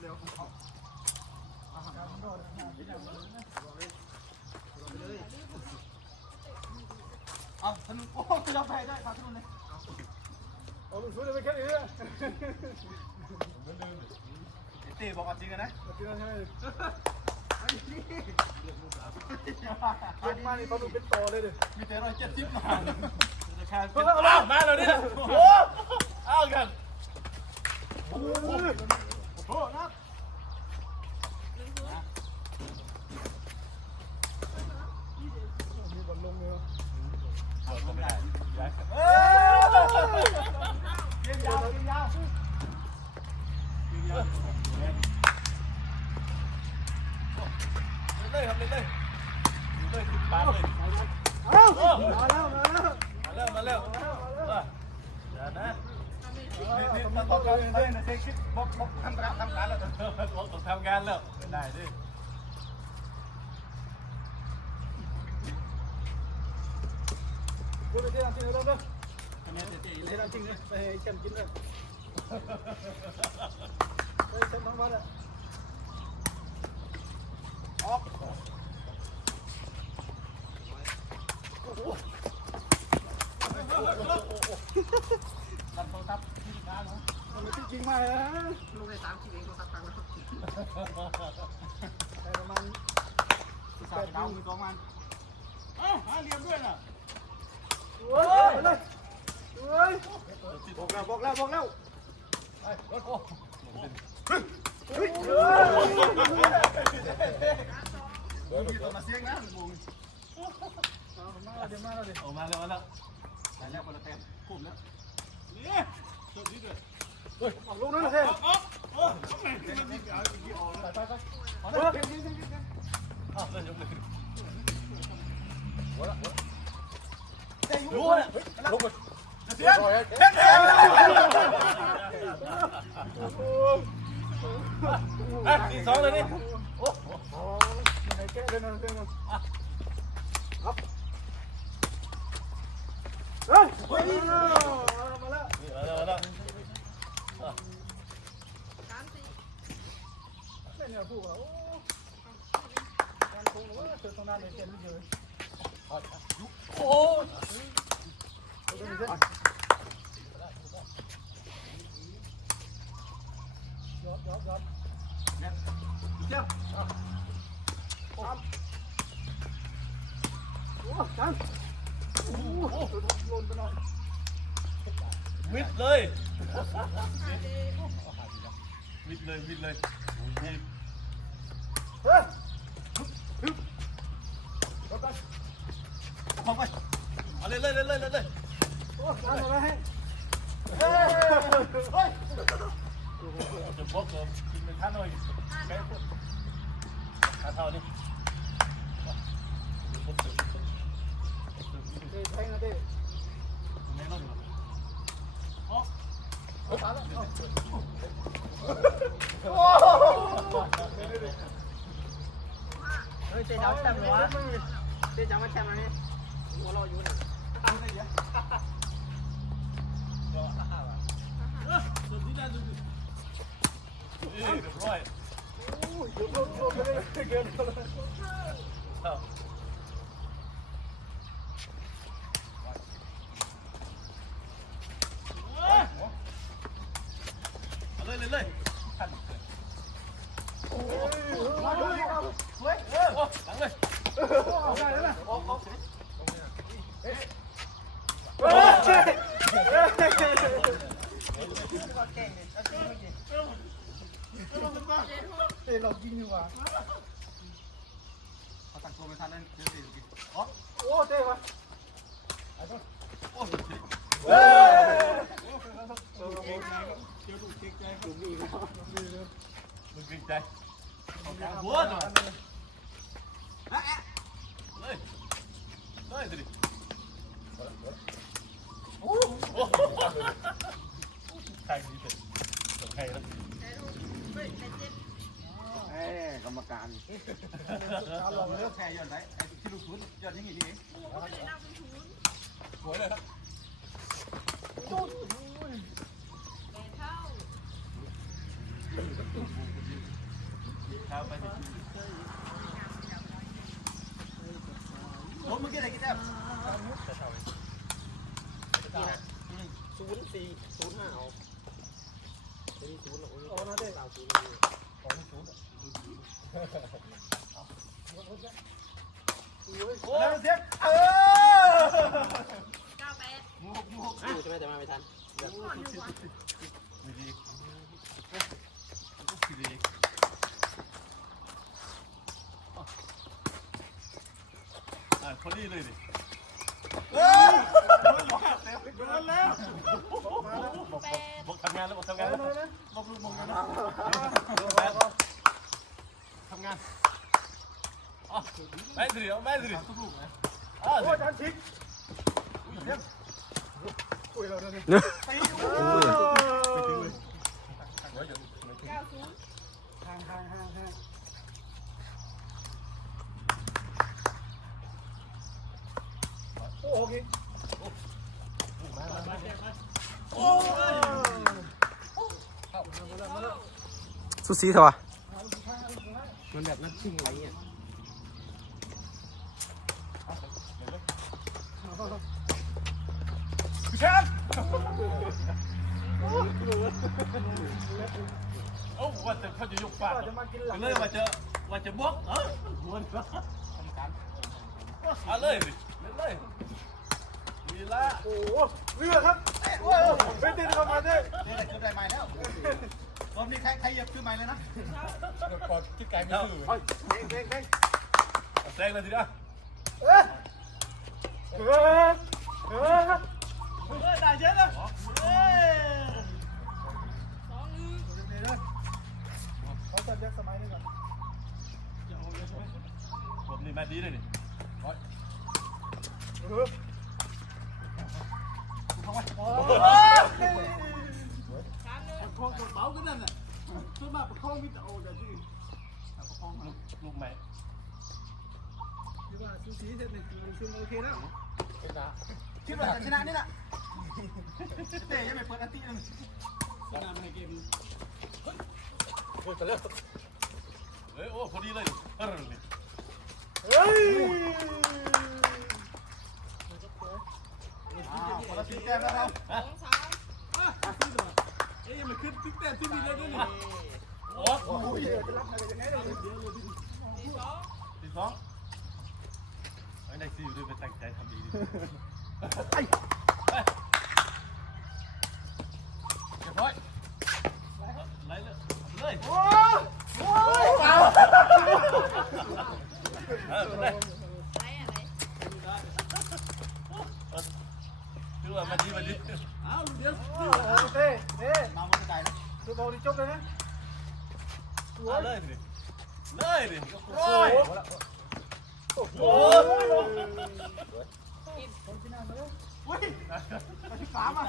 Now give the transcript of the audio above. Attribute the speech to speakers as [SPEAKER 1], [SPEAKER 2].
[SPEAKER 1] เร็วเขาเอาสนุกโอ้จะรับไปได้ครับทุกคนเลย
[SPEAKER 2] เอาลูกชุดไปแค่นี้
[SPEAKER 1] เลยต้บอกจริงนะ
[SPEAKER 2] กินอะไรให้มานี่เขาดูเป็นต่อเลยดิ
[SPEAKER 1] มีแต่ร้อยเจ็ดสิบมารา
[SPEAKER 2] เอาละมาแล้วนี่โอ้เอากัน โอ้ย
[SPEAKER 1] โอ้นะ
[SPEAKER 2] มีบอลลงเลย
[SPEAKER 1] เอาก็ไม่ได้เอ้ยเกมยาวเกมยาวเกมยาวเลยครับเลยเลยเลยขึ้นปากเลย
[SPEAKER 2] เอามาแล้วมาแล้ว
[SPEAKER 1] มาเร็วมาเร็วเดี๋ยวนะนี่นี่ ต้องต้องการเองนะเซ็กซิบอกบอกทำการทำการแล้วบอกต้องทำงานแล้วได้ดิ
[SPEAKER 2] ดูไปที่ร้านจริงแล้วนะ
[SPEAKER 1] คะแนนเจ๊
[SPEAKER 2] ที่ร้านจริงเลยไปให้แชมป์กินเลยไปแชมป์ทั้งวันอ่ะ
[SPEAKER 1] อ
[SPEAKER 2] จริงมากเลยนะ
[SPEAKER 3] ลูกได้สามคิดเองก็สักตังค์แล้ว
[SPEAKER 2] ไปประมาณ
[SPEAKER 1] สามดาวมีสองมันเอ้าหาเหลี่ยมด้วยน่ะ
[SPEAKER 2] โอ้ยเลยโอ้ยบอกแล้วบอกแล้วบอกแล้ว
[SPEAKER 1] ไอ้โอ้
[SPEAKER 2] เฮ้ย
[SPEAKER 1] มีตัวมาเสียงนะบุ้ง
[SPEAKER 2] มาเดี๋ยวมาแล้วเดี๋ยว
[SPEAKER 1] ออกมาแล้วมาแล้วได้แล้วคนละแต้มคุ้มแล้วเนี่ยสุดที่เล
[SPEAKER 2] ย
[SPEAKER 1] ออกออกโอ้ทำไมมันมีเอาอีกทีออก
[SPEAKER 2] ไป
[SPEAKER 1] แล้ว
[SPEAKER 2] ไปไป
[SPEAKER 1] เอา
[SPEAKER 2] เฮ้
[SPEAKER 1] เลย
[SPEAKER 2] ย
[SPEAKER 1] เอาเลยยกเลย
[SPEAKER 2] หัวละหัว
[SPEAKER 1] เตะอยู่น่ะ
[SPEAKER 2] ลงไป
[SPEAKER 1] เสียงเท่นเท่นอ่ะทีสองเลยนี่โอ้
[SPEAKER 2] อ๋อยังไงแก้เดินเดินเดิ เนี่ยพูดว่าโอ้การคงว่าเจอตรงนั้นเลยเกมไม่เยอะ
[SPEAKER 1] โอ้
[SPEAKER 2] เดินเดินยอดยอดยอด
[SPEAKER 1] เนี่ยเจ้า
[SPEAKER 2] โอ้จังโอ้โหหล่นไปหน่อย
[SPEAKER 1] วิดเลย
[SPEAKER 3] ห้าเดย์
[SPEAKER 1] วิดเลยวิดเลย không
[SPEAKER 2] ơi lên lên lên lên lên lên Ôi, Đừng
[SPEAKER 1] bốc rồi, mình thắt thôi Cái Thắt thôi đi Đừng bốc Đi, thay nó Nè nó được Ủa Ủa, thả เลย
[SPEAKER 2] โอ้ตามมาแล้วให้
[SPEAKER 1] เฮ้ยเฮ้ยจะบอกเลยกินเป็นท่าหน่อยแค่พวกท่าเท่านี้
[SPEAKER 2] เตะแทงนะเตะ
[SPEAKER 1] แน่นอนอ๋อ
[SPEAKER 2] ตามแล้ว
[SPEAKER 3] เฮ้ยเจ๊ดาวแชมป์เหรอวะเจ๊ดาวมาแชมป์อะไรหัวเราอยู่นี่
[SPEAKER 1] สุดที่นั่นดูเอ้ยเรียบร้อย
[SPEAKER 2] โอ้ยยกลงลงไปเลยเกินไปเลย
[SPEAKER 1] เอาเลยเลยเลย เตะ
[SPEAKER 2] เรายิงดีกว่า
[SPEAKER 1] เขาตั้งตัวไม่ทันนั่นเดี๋ยวสิอ๋อ
[SPEAKER 2] โอ้เตะวะ
[SPEAKER 1] โอ้ย
[SPEAKER 2] เฮ้ย
[SPEAKER 1] มึงเกรงใจหัวหน่อยเลยเลยดิโอ้โหใครดีเสร็จใครแล้ว
[SPEAKER 3] แต่ดู เอ้
[SPEAKER 1] กรรมการเราลองเลือกแชร์ยอนไหนไอ้ที่ลูกศูนย์ยอดที่นี่
[SPEAKER 3] นี่เอง
[SPEAKER 1] สวยเลยครับ
[SPEAKER 3] จุดครับไป
[SPEAKER 1] ดิโอ้เมื่อกี้อะไรกิน
[SPEAKER 3] แซ่บศูนย์สี่ศูนย์ห้าเอาศูนย์หก
[SPEAKER 2] เอาหน้าเด้
[SPEAKER 3] สาวศูนย์
[SPEAKER 2] ของศูนย์
[SPEAKER 1] โอ้เสียงเออ
[SPEAKER 4] เก้าแปด
[SPEAKER 1] มูกมูก
[SPEAKER 3] อะใช่ไหมแต่มาไม่ทัน
[SPEAKER 1] ดีดีดีอ่าพอดีเลยดิเฮ้ยโดนแล้ว
[SPEAKER 4] แปด
[SPEAKER 1] บอกทำงานแล้วบอกทำงานแล้วบอกลูกบอกงานแล้วทำงานอ๋อแม่สิเอาแม่สิทุกลูกนะอ๋อ
[SPEAKER 2] โอ้ยจานชิกคุยเราเนี่ย
[SPEAKER 1] ตี
[SPEAKER 4] เก้าศูนย์
[SPEAKER 2] ห่างห่างห่างห่างโอ้โห
[SPEAKER 5] สุดสีเถอะวะ
[SPEAKER 3] มันแบบนักชิงอะไรเงี้ย
[SPEAKER 1] แชมป์โอ้ว่าจะเขาจะยกปาก
[SPEAKER 2] ก็จะมากินหลัง
[SPEAKER 1] เลยว่าจะว่าจะบวกเออหัวนะเอาเลยดิเล่นเลยมีละ
[SPEAKER 2] โอ้โหเรือครับโอ้ยไม่ติดเข้ามาดิ
[SPEAKER 1] นี่แหละคือได้ไม้แล้ว ตอนนี้ใครใครเหยียบคือไม้เลยนะก่อนคิดไกลไม่คือ
[SPEAKER 2] เด้งเด้งเด้ง
[SPEAKER 1] แซงเลยทีเดียว
[SPEAKER 2] เอ๊ะเออเออ
[SPEAKER 1] ได้เยอะนะเอ้ย
[SPEAKER 4] สองหนึ่ง
[SPEAKER 2] เดี๋ยวนะเขาจัดยักสมัยนี้ก่อน
[SPEAKER 1] ผมนี่มาดีเลยนี่
[SPEAKER 2] เออ
[SPEAKER 4] สามหนึ่ง
[SPEAKER 1] ลูกใหม่
[SPEAKER 2] คิดว่าสูสีเสร็จนี่มันซึ่งโอเคแล้ว
[SPEAKER 1] คิดว่าจะชนะนี่นะเต้ยังไม่เปิดอันตีนึง
[SPEAKER 3] โอ้ยจะเลิก
[SPEAKER 1] เฮ้ยโอ้พอดีเลยเออนี่
[SPEAKER 2] เฮ้ย
[SPEAKER 1] คนละสี่แต้มแล้วเรา
[SPEAKER 4] ส องสาม
[SPEAKER 1] เอ้ยมันขึ้นติ๊กแต้มที่มีเลยด้วยนี่โอ้
[SPEAKER 2] โอ้ยจะรับอะไรยังไงเลย
[SPEAKER 4] สี่สอง
[SPEAKER 1] สี่สองไอ้ได้สี่อยู่ด้วยไปตั้งใจทำดีดิเรียบร้อยไล่เลยเลย
[SPEAKER 2] โอ้โอ้ยเอา
[SPEAKER 1] เออเลย
[SPEAKER 4] ไรอะไร
[SPEAKER 1] คือว่ามาดีมาดี
[SPEAKER 2] โอ้เต้เต้
[SPEAKER 1] มาหมด ใจนะ
[SPEAKER 2] คือบอกดิจบเลยนะสว
[SPEAKER 1] เอา
[SPEAKER 2] ย
[SPEAKER 1] เลยดิเลยดิร้อย
[SPEAKER 2] โอ้โห
[SPEAKER 1] โอ้
[SPEAKER 2] คนที่นั่นมาแล้ว
[SPEAKER 1] อุ้ย
[SPEAKER 2] ที่สามอะ